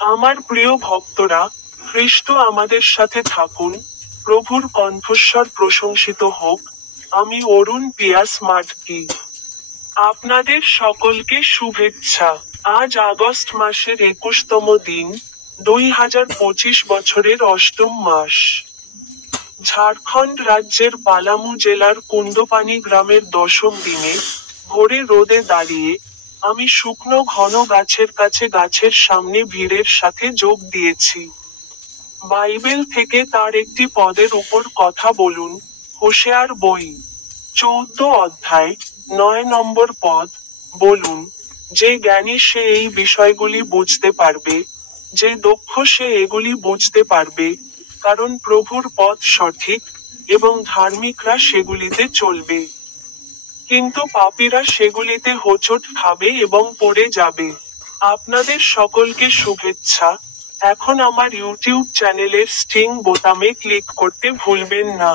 আমার প্রিয় ভক্তরা, খ্রিস্ট আমাদের সাথে থাকুন, প্রভুর কণ্ঠস্বর প্রশংসিত হোক। আমি অরুণ পিয়াস মাটকি। আপনাদের সকলকে শুভেচ্ছা। আজ আগস্ট মাসের 21তম দিন, 2025 বছরের 8ম মাস। ঝাড়খণ্ড রাজ্যের পালামু জেলার কুন্দপানি গ্রামের 10ম দিনে, ভোরে রোদে দাঁড়িয়ে, আমি শুকনো ঘন গাছের কাছে গাছের সামনে ভিড়ের সাথে যোগ দিয়েছি। বাইবেল থেকে তার একটি পদের উপর কথা বলুন। হোশেয়ার বই 14 অধ্যায় 9 নম্বর পদ। বলুন, যে জ্ঞানী সে এই বিষয়গুলি বুঝতে পারবে, যে দক্ষ সে এগুলি বুঝতে পারবে, কারণ প্রভুর পথ সঠিক, এবং ধার্মিকরা সেগুলিতে চলবে। কিন্তু পাপীরা সেগুলিতে হোঁচট খাবে এবং পড়ে যাবে। আপনাদের সকলকে শুভেচ্ছা। এখন আমার ইউটিউব চ্যানেলের স্টিং বোতামে ক্লিক করতে ভুলবেন না।